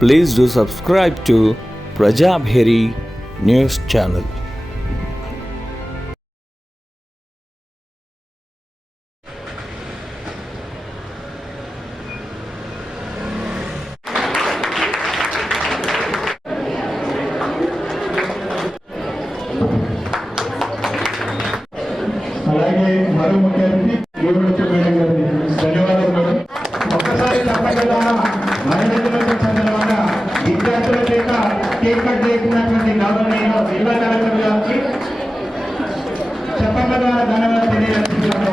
Please do subscribe to Prajabheri News Channel. అలాగే మరో ముఖ్య అతిథి యువత మేడం గారిని ధన్యవాదాలు మేడం. ఒక్కసారి తప్పకుండా మహిళలకు చంద్రబాబు విద్యార్థుల చేత కేక్ కట్ చేసినటువంటి గౌరవనీయ జిల్లా కలెక్టర్ గారికి చెప్పండి ద్వారా ధన్యవాదాలు తెలియజేస్తున్నాము.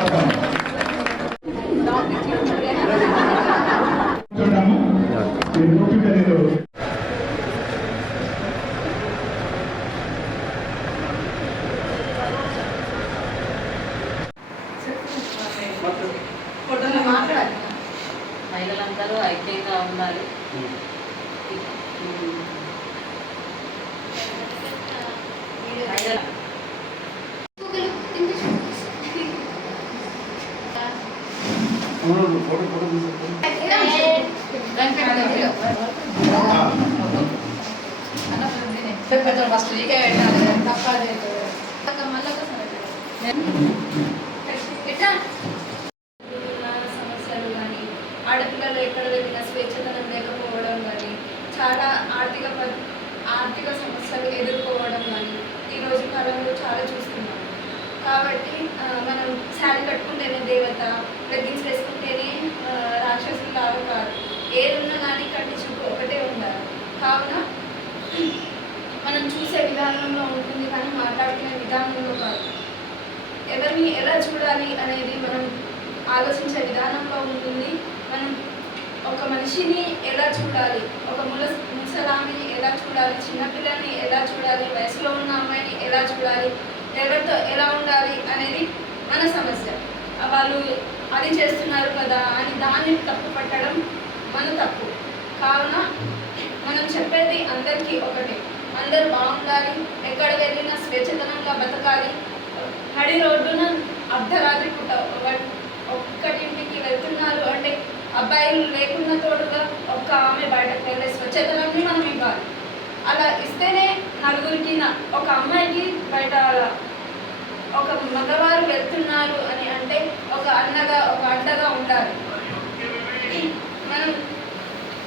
చూడము తెలియదు. మహిళలందరూ ఐక్యంగా ఉండాలి. ఫస్ట్ సమస్యలు కానీ ఆడపిల్లలు ఎక్కడ వెళ్ళినా స్వేచ్ఛతనం లేకపోవడం కానీ చాలా ఆర్థిక సమస్యలు ఎదుర్కోవడం కానీ ఈరోజు కాలంలో చాలా చూస్తున్నాం. కాబట్టి మనం శారీ కట్టుకుంటేనే దేవత, లెగ్గిన్స్ వేసుకుంటేనే రాక్షసులు లాగా కాదు. ఏదున్నా కానీ కంటి చూపు ఒకటే ఉండాలి. కావున మనం చూసే విధానంలో ఉంటుంది కానీ మాట్లాడుకునే విధానంలో కాదు. ఎవరిని ఎలా చూడాలి అనేది మనం ఆలోచించే విధానంలో ఉంటుంది. మనం ఒక మనిషిని ఎలా చూడాలి, ఒక ముసలామిని ఎలా చూడాలి, చిన్నపిల్లని ఎలా చూడాలి, వయసులో ఉన్న అమ్మాయిని ఎలా చూడాలి, ఎవరితో ఎలా ఉండాలి అనేది మన సమస్య. వాళ్ళు అది చేస్తున్నారు కదా అని దాన్ని తప్పు పట్టడం మన తప్పు. కావున మనం చెప్పేది అందరికీ ఒకటే, అందరూ బాగుండాలి, ఎక్కడ వెళ్ళినా స్వేచ్ఛతనంగా బతకాలి. నడి రోడ్డున అర్ధరాత్రి పూట ఒక్కటింటికి వెళ్తున్నారు అంటే అబ్బాయిలు లేకున్న తోడుగా ఒక్క ఆమె బయటకు వెళ్ళే స్వచ్ఛతనాన్ని మనం ఇవ్వాలి. అలా ఇస్తేనే నలుగురికి ఒక అమ్మాయికి బయట ఒక మగవారు వెళ్తున్నారు అని అంటే ఒక అండగా ఉండాలి. మనం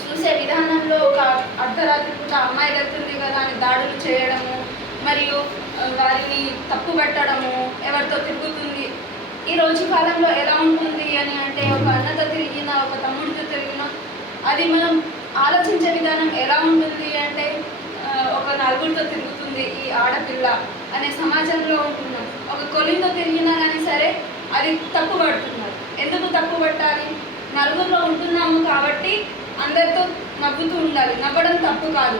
చూసే విధానంలో ఒక అర్ధరాత్రి పూట అమ్మాయి వెళ్తుంది కదా అని దాడులు చేయడము, మరియు వారిని తప్పు పట్టడము, ఎవరితో తిరుగుతుంది. ఈ రోజు కాలంలో ఎలా ఉంటుంది అని అంటే ఒక అన్నతో తిరిగినా, ఒక తమ్ముడితో తిరిగినా అది మనం ఆలోచించే విధానం ఎలా ఉంటుంది అంటే ఒక నలుగురితో తిరుగుతుంది ఈ ఆడపిల్ల అనే సమాజంలో ఉంటున్నాం. ఒక కొలితో తిరిగినా కానీ సరే అది తప్పు పడుతున్నారు. ఎందుకు తప్పు పట్టాలి? నలుగురిలో ఉంటున్నాము కాబట్టి అందరితో నవ్వుతూ ఉండాలి. నవ్వడం తప్పు కాదు.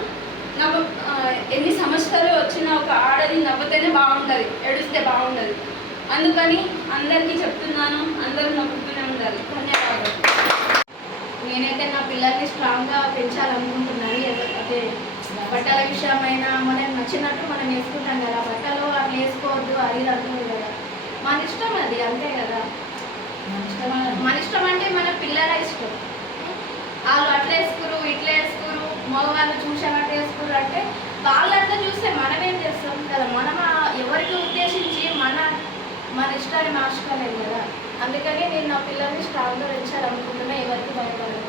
ఎన్ని సమస్యలు వచ్చినా ఒక ఆడది నవ్వుతేనే బాగుంటుంది, ఏడుస్తే బాగుండదు. అందుకని అందరికీ చెప్తున్నాను, అందరూ నవ్వుతూనే ఉండాలి. ధన్యవాదాలు. నేనైతే నా పిల్లల్ని స్ట్రాంగ్గా పెంచాలనుకుంటున్నాను. అదే బట్టల విషయమైనా మనం నచ్చినట్టు మనం వేసుకుంటాం కదా, బట్టలు అట్లా వేసుకోవద్దు అది అంటుంది కదా, మన ఇష్టం అది, అంతే కదా. మన ఇష్టం అంటే మన పిల్లల ఇష్టం. వాళ్ళు అట్లా వేసుకురు, ఇట్లా వేసుకురు, మగవాళ్ళు చూసేటట్టు వేసుకురు అంటే వాళ్ళు అట్లా చూస్తే మనం ఏం చేస్తాం కదా. మనం ఎవరికి ఉద్దేశించి మన ఇష్టాన్ని మార్చుకోలేము కదా. అందుకని నేను నా పిల్లల్ని స్ట్రాంగ్గా పెంచాలనుకుంటున్నా, ఎవరికి భయపడదు.